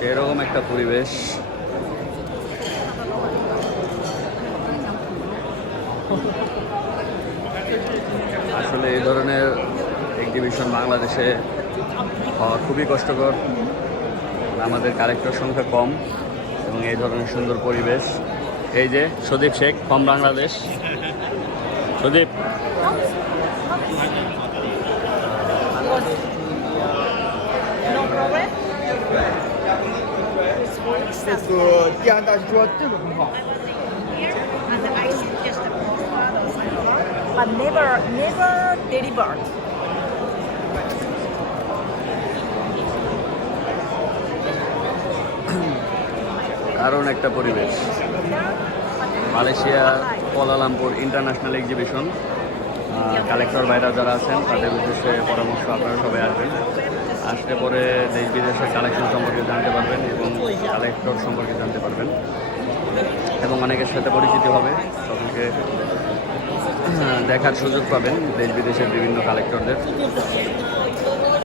সেরকম একটা পরিবেশ। আসলে এই ধরনের এক্সিবিশন বাংলাদেশে হওয়া খুবই কষ্টকর। আমাদের কালেক্টর সংখ্যা কম এবং এই ধরনের সুন্দর পরিবেশ। এই যে Sudip Sheikh from Bangladesh. Sudip, 这个第二大师说这个很好。 but never delivered. দারুণ একটা পরিবেশ। Malaysia Kuala Lumpur international exhibition. Collector ভাইরা যারা আছেন তাদের উদ্দেশ্যে পরামর্শ, আপনারা সবাই আসবেন। আসলে পরে দেশ বিদেশের কালেকশন সম্পর্কে জানতে পারবেন এবং কালেক্টর সম্পর্কে জানতে পারবেন এবং অনেকের সাথে পরিচিতি হবে। সকলকে দেখার সুযোগ পাবেন দেশ বিদেশের বিভিন্ন কালেক্টরদের।